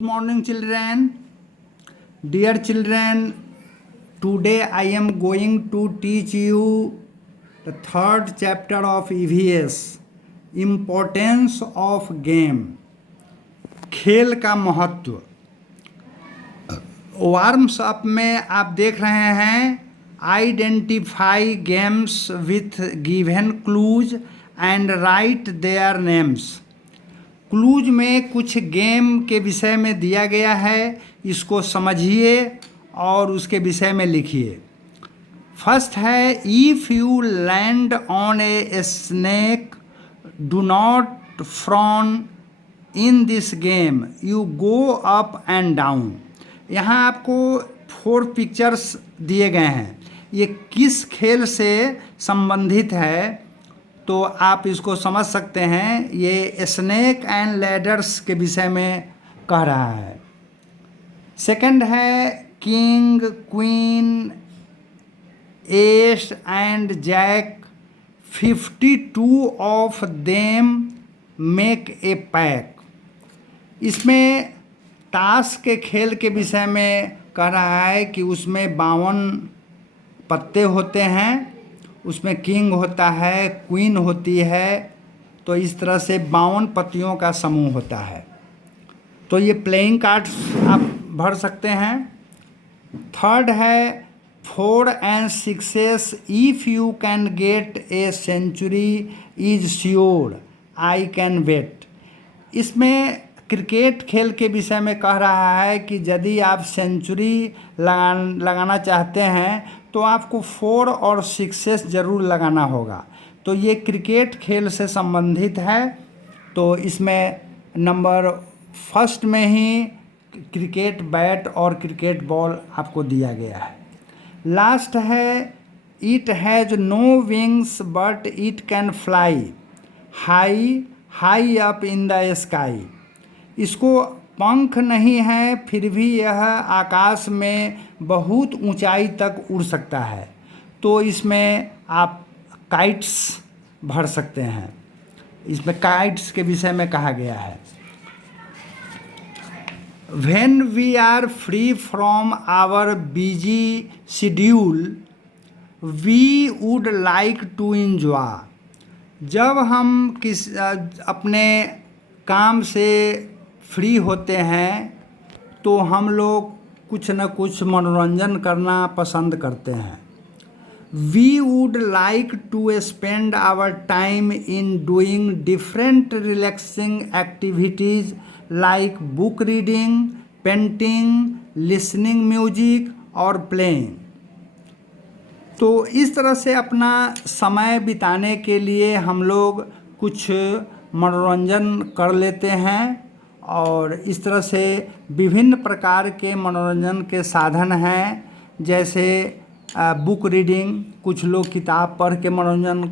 Good morning, children. Dear children, today I am going to teach you the third chapter of EVS, Importance of Game, खेल का महत्व। Warms up में आप देख रहे हैं, identify games with given clues and right their names. Clues में कुछ गेम के विषय में दिया गया है, इसको समझिए और उसके विषय में लिखिए। फर्स्ट है, if you land on a snake do not frown in this game you go up and down. यहाँ आपको 4 पिक्चर्स दिए गए हैं, ये किस खेल से संबंधित है तो आप इसको समझ सकते हैं। ये स्नेक एंड लैडर्स के विषय में कह रहा है। सेकंड है, king queen ace and jack 52 of them make a pack. इसमें ताश के खेल के विषय में कह रहा है कि उसमें 52 पत्ते होते हैं, उसमें किंग होता है, क्वीन होती है, तो इस तरह से 52 पत्तियों का समूह होता है। तो ये प्लेइंग कार्ड्स आप भर सकते हैं। थर्ड है, 4 and 6 if you can get a century is sure I can wait. इसमें क्रिकेट खेल के विषय में कह रहा है कि यदि आप सेंचुरी लगाना चाहते हैं तो आपको 4 और 6 ज़रूर लगाना होगा। तो ये क्रिकेट खेल से संबंधित है, तो इसमें नंबर फर्स्ट में ही क्रिकेट बैट और क्रिकेट बॉल आपको दिया गया है। लास्ट है, it has no wings but it can fly high high up in the sky. इसको पंख नहीं है, फिर भी यह आकाश में बहुत ऊंचाई तक उड़ सकता है। तो इसमें आप काइट्स भर सकते हैं, इसमें काइट्स के विषय में कहा गया है। When we are free from our busy schedule we would like to enjoy. जब हम अपने काम से फ्री होते हैं तो हम लोग कुछ न कुछ मनोरंजन करना पसंद करते हैं। We would like to spend our time in doing different relaxing activities like book reading, painting, listening music और प्लेइंग। तो इस तरह से अपना समय बिताने के लिए हम लोग कुछ मनोरंजन कर लेते हैं, और इस तरह से विभिन्न प्रकार के मनोरंजन के साधन हैं, जैसे बुक रीडिंग, कुछ लोग किताब पढ़ के मनोरंजन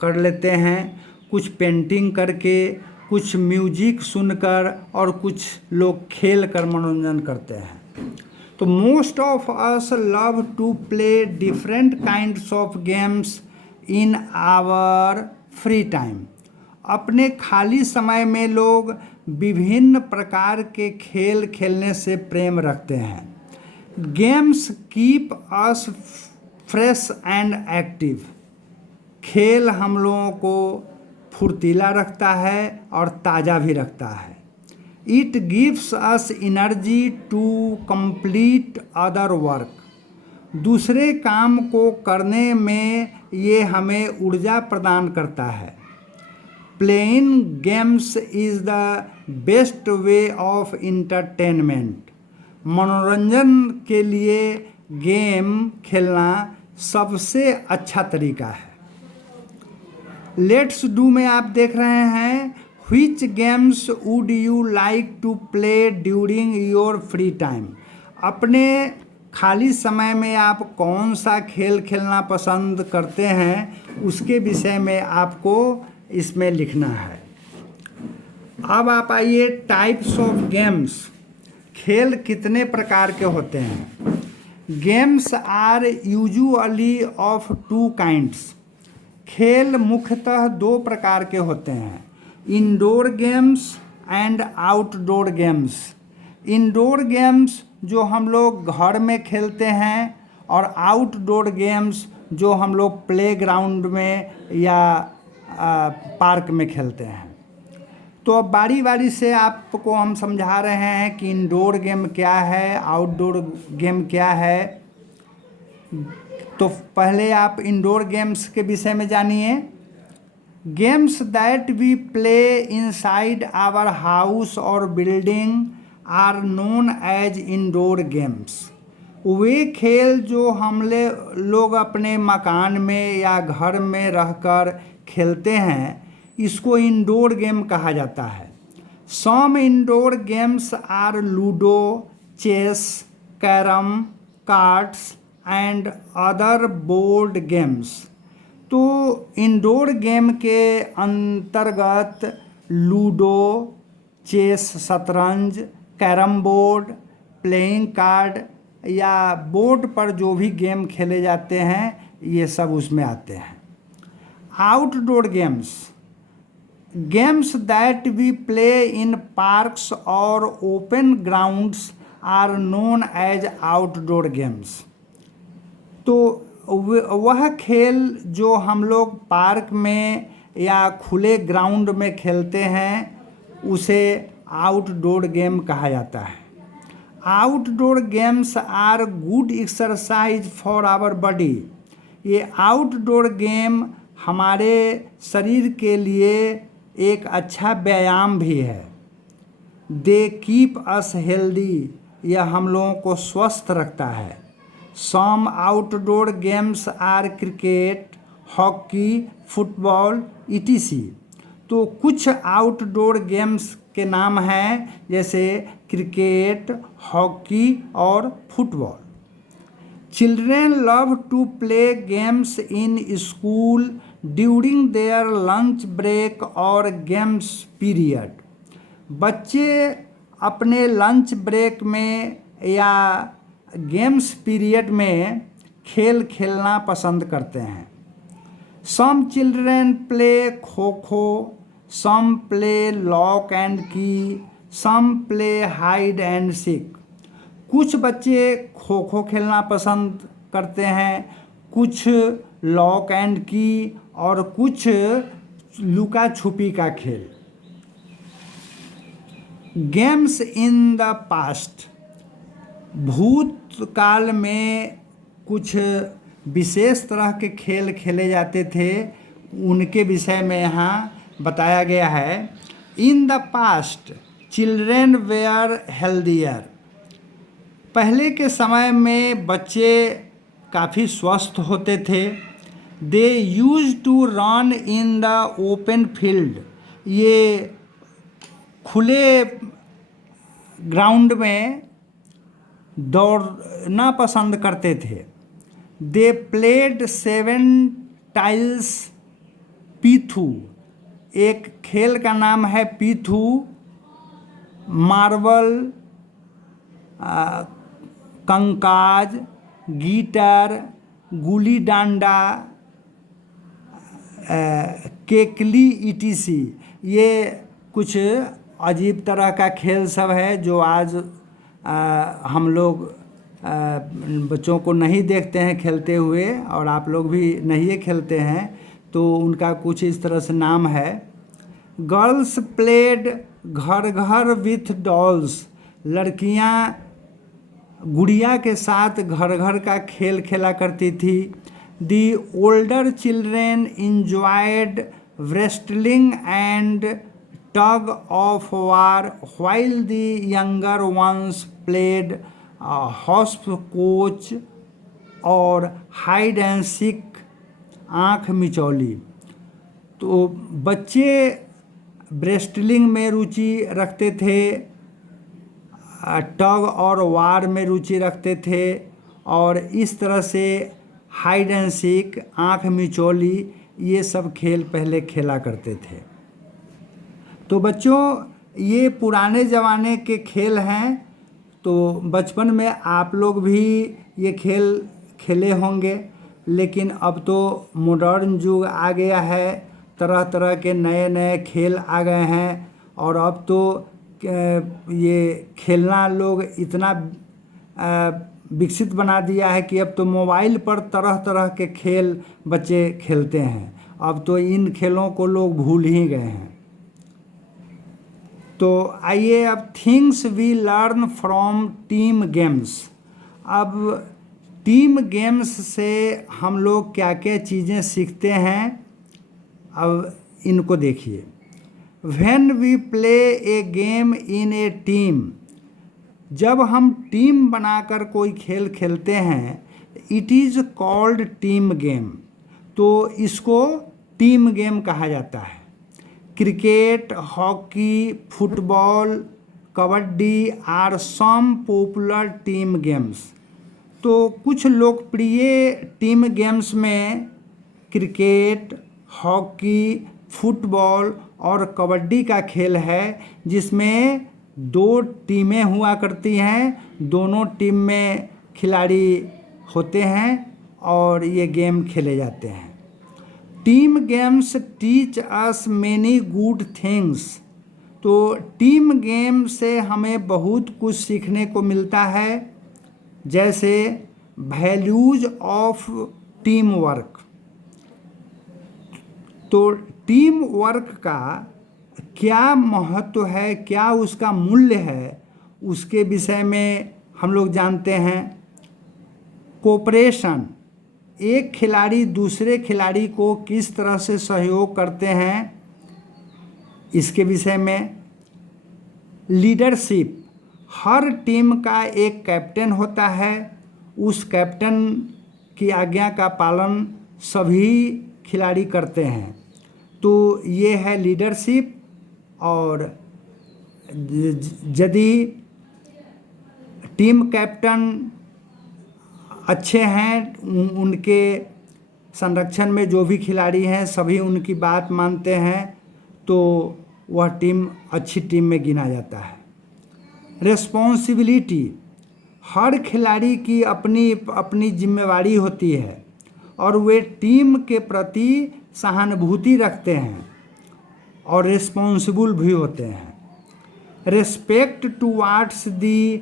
कर लेते हैं, कुछ पेंटिंग करके, कुछ म्यूजिक सुनकर और कुछ लोग खेल कर मनोरंजन करते हैं। तो most of us love to play different kinds of games in our free time. अपने खाली समय में लोग विभिन्न प्रकार के खेल खेलने से प्रेम रखते हैं। Games keep us fresh and active. खेल हम लोगों को फुर्तीला रखता है और ताज़ा भी रखता है। It gives us energy to complete other work. दूसरे काम को करने में ये हमें ऊर्जा प्रदान करता है। Playing games is the best way of entertainment। मनोरंजन के लिए गेम खेलना सबसे अच्छा तरीका है। लेट्स डू में आप देख रहे हैं, which games would you like to play during your free time। अपने खाली समय में आप कौन सा खेल खेलना पसंद करते हैं, उसके विषय में आपको इसमें लिखना है। अब आप आइए, टाइप्स ऑफ गेम्स। खेल कितने प्रकार के होते हैं। Games are usually of 2 kinds. खेल मुख्यतः 2 प्रकार के होते हैं, indoor games and outdoor games. Indoor games जो हम लोग घर में खेलते हैं और आउटडोर गेम्स जो हम लोग प्लेग्राउंड में या पार्क में खेलते हैं। तो अब बारी बारी से आपको हम समझा रहे हैं कि इंडोर गेम क्या है, आउटडोर गेम क्या है। तो पहले आप इंडोर गेम्स के विषय में जानिए। Games that we play inside our house और building are known as indoor games. वे खेल जो हम लोग अपने मकान में या घर में रहकर खेलते हैं, इसको इंडोर गेम कहा जाता है। Some indoor games are ludo, chess, carrom, cards and other board games. तो इंडोर गेम के अंतर्गत लूडो, चेस, शतरंज, कैरम बोर्ड, प्लेइंग कार्ड या बोर्ड पर जो भी गेम खेले जाते हैं, ये सब उसमें आते हैं। Outdoor games, games that we play in parks और open grounds are known as outdoor games. तो वह खेल जो हम लोग पार्क में या खुले ग्राउंड में खेलते हैं, उसे आउटडोर गेम कहा जाता है। Outdoor games are good exercise for our body. ये आउटडोर गेम हमारे शरीर के लिए एक अच्छा व्यायाम भी है। दे कीप अस हेल्दी, यह हम लोगों को स्वस्थ रखता है। Some outdoor games are cricket, hockey, football etc। तो कुछ आउटडोर गेम्स के नाम हैं जैसे क्रिकेट, हॉकी और football. Children love to play games in school during their lunch break और गेम्स पीरियड। बच्चे अपने लंच ब्रेक में या गेम्स पीरियड में खेल खेलना पसंद करते हैं। सम children play kho kho, some play lock and की, सम प्ले हाइड एंड सीक। कुछ बच्चे खो खो खेलना पसंद करते हैं, कुछ लॉक एंड की और कुछ लुका छुपी का खेल। गेम्स इन द पास्ट, भूतकाल में कुछ विशेष तरह के खेल खेले जाते थे, उनके विषय में यहाँ बताया गया है। In the past children were healthier. पहले के समय में बच्चे काफ़ी स्वस्थ होते थे। They use to run in the open field, ये खुले ग्राउंड में दौड़ना पसंद करते थे। दे प्लेड 7 टाइल्स पीथू, एक खेल का नाम है पीथू। मार्बल, कंकाज, गीटर, गुली डंडा, केकली etc। ये कुछ अजीब तरह का खेल सब है जो आज हम लोग बच्चों को नहीं देखते हैं खेलते हुए, और आप लोग भी नहीं खेलते हैं, तो उनका कुछ इस तरह से नाम है। गर्ल्स प्लेड घर घर विथ डॉल्स, लड़कियां गुड़िया के साथ घर घर का खेल खेला करती थी। The older children enjoyed wrestling and tug of war while the younger ones played hopscotch और हाइड एंड सीक, आँख मिचौली। तो बच्चे ब्रेस्टलिंग में रुचि रखते थे, टग और वार में रुचि रखते थे, और इस तरह से हाइड एंड सीक, आँख मिचौली, ये सब खेल पहले खेला करते थे। तो बच्चों, ये पुराने ज़माने के खेल हैं। तो बचपन में आप लोग भी ये खेल खेले होंगे, लेकिन अब तो मॉडर्न युग आ गया है, तरह तरह के नए नए खेल आ गए हैं, और अब तो ये खेलना लोग इतना विकसित बना दिया है कि अब तो मोबाइल पर तरह तरह के खेल बच्चे खेलते हैं। अब तो इन खेलों को लोग भूल ही गए हैं। तो आइए अब things we learn from team games. अब टीम गेम्स से हम लोग क्या क्या चीज़ें सीखते हैं, अब इनको देखिए। When we play a game in a team, जब हम टीम बनाकर कोई खेल खेलते हैं, it is called team game, तो इसको टीम गेम कहा जाता है। Cricket, hockey, football, kabaddi are some popular team games. तो कुछ लोकप्रिय टीम गेम्स में क्रिकेट, हॉकी, फुटबॉल और कबड्डी का खेल है, जिसमें 2 टीमें हुआ करती हैं, दोनों टीम में खिलाड़ी होते हैं और ये गेम खेले जाते हैं। Team games teach us many good things. तो टीम गेम से हमें बहुत कुछ सीखने को मिलता है, जैसे वैल्यूज ऑफ टीम वर्क। तो टीम वर्क का क्या महत्व है, क्या उसका मूल्य है, उसके विषय में हम लोग जानते हैं। कोऑपरेशन, एक खिलाड़ी दूसरे खिलाड़ी को किस तरह से सहयोग करते हैं, इसके विषय में। लीडरशिप, हर टीम का एक कैप्टन होता है, उस कैप्टन की आज्ञा का पालन सभी खिलाड़ी करते हैं, तो ये है लीडरशिप। और यदि टीम कैप्टन अच्छे हैं, उनके संरक्षण में जो भी खिलाड़ी हैं सभी उनकी बात मानते हैं, तो वह टीम अच्छी टीम में गिना जाता है। रिस्पॉन्सिबिलिटी, हर खिलाड़ी की अपनी अपनी जिम्मेवारी होती है और वे टीम के प्रति सहानुभूति रखते हैं और रिस्पॉन्सिबल भी होते हैं। रिस्पेक्ट टुवार्ड्स दी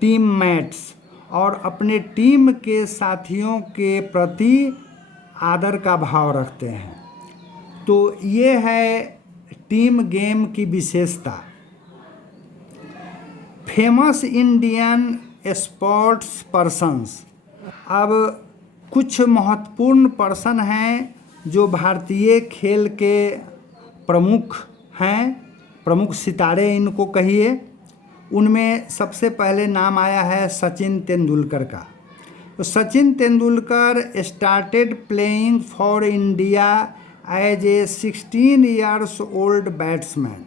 टीममेट्स, और अपने टीम के साथियों के प्रति आदर का भाव रखते हैं। तो ये है टीम गेम की विशेषता। फेमस इंडियन स्पोर्ट्स पर्सन्स, अब कुछ महत्वपूर्ण पर्सन हैं जो भारतीय खेल के प्रमुख हैं, प्रमुख सितारे इनको कहिए। उनमें सबसे पहले नाम आया है सचिन तेंदुलकर का। तो Sachin Tendulkar started playing for India as a 16 years old batsman.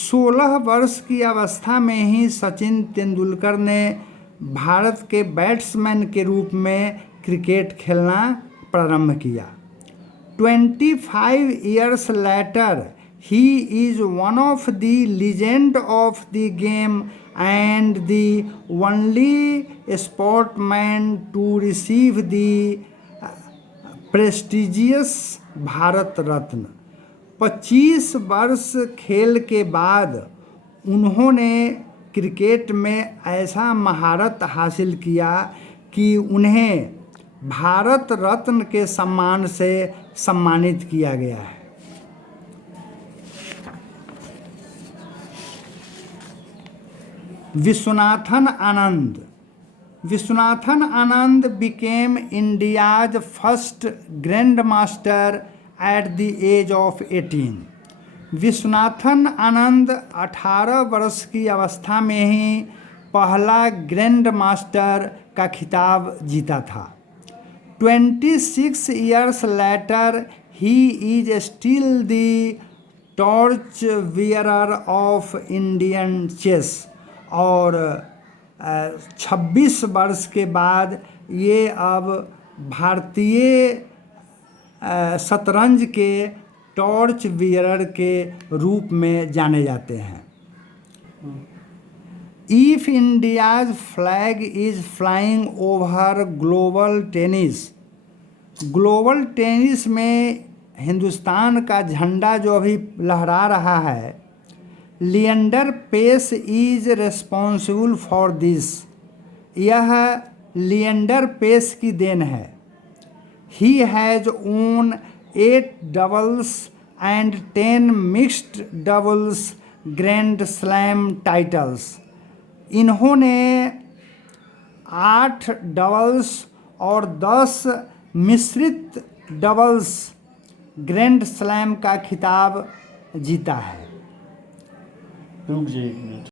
16 वर्ष की अवस्था में ही सचिन तेंदुलकर ने भारत के बैट्समैन के रूप में क्रिकेट खेलना प्रारंभ किया। 25 years later, he is one of the legend of the game and the only sportsman to receive the prestigious Bharat Ratna. 25 वर्ष खेल के बाद उन्होंने क्रिकेट में ऐसा महारत हासिल किया कि उन्हें भारत रत्न के सम्मान से सम्मानित किया गया है। Viswanathan Anand, Viswanathan Anand became India's first grandmaster at the age of 18। Viswanathan Anand 18 वर्ष की अवस्था में ही पहला ग्रैंड मास्टर का खिताब जीता था। 26 years later, he is still the torch bearer of Indian chess। और 26 वर्ष के बाद ये अब भारतीय शतरंज के टॉर्च बियरर के रूप में जाने जाते हैं। If India's flag is flying over global tennis, global tennis में हिंदुस्तान का झंडा जो अभी लहरा रहा है, Leander Paes is responsible for this. यह लिएंडर पेस की देन है। He has won 8 doubles and 10 mixed doubles grand slam titles. इन्होंने 8 डबल्स और 10 मिश्रित डबल्स ग्रैंड स्लैम का खिताब जीता है। रुक जाइए एक मिनट।